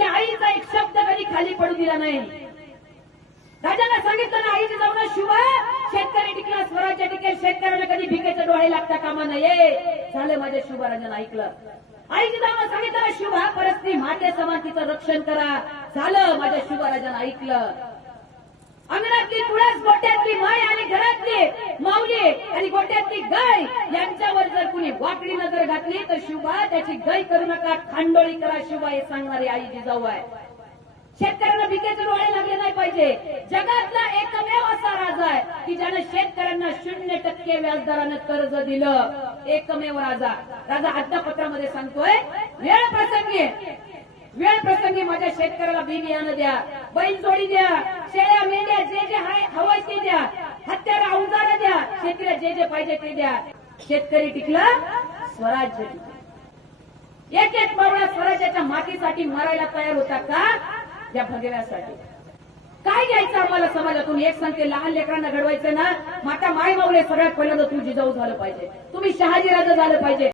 आपल्या आईचा एक शब्द कधी खाली पडू दिला नाही. राजाला सांगितलं ना, आईची जाऊन शुभ शेतकरी टिकला, स्वराज्य टिकेल, शेतकऱ्याला कधी भिकेचे डोळे लागता कामा नये. झालं माझ्या शुभ राजानं ऐकलं. आईची जाऊन सांगितलं ना, शुभ परस्त्री माते समान तिचं रक्षण करा. झालं माझ्या शुभ राजानं ऐकलं. अंगणातली तुळस, गोट्यातली माय आणि घरातली माऊली आणि गोट्यातली गाय यांच्यावर जर कुणी वाकडी नजर घातली तर शुभा त्याची गाय करू नका, खांडोळी करा शुभा, हे सांगणारी आई जिजाऊ आहे. शेतकऱ्यांना भिकेचे डोळे लागले नाही पाहिजे. जगातला एकमेव असा राजा आहे की ज्याने शेतकऱ्यांना 0% व्याजदरानं कर्ज दिलं. एकमेव राजा. राजा आज्ञापत्रामध्ये सांगतोय, वेळ प्रसंगी माझ्या शेतकऱ्याला बी बियाणं द्या, बैलजोडी द्या, शेळ्या मेंढ्या जे जे हवंय ते द्या, हत्यारं अवजारं द्या, शेतीला जे जे पाहिजे ते द्या. शेतकरी टिकला, स्वराज्य टिकलं. एक एक मावळा स्वराज्याच्या मातीसाठी मरायला तयार होता का? या भगव्यासाठी. काय घ्यायचं आम्हाला समाजातून? एक सांगते, लहान लेकरांना घडवायचं ना, माता माय माऊले सगळ्यात पहिल्यांदा तू जिजाऊ झालं पाहिजे, तुम्ही शहाजी राजा झालं पाहिजे.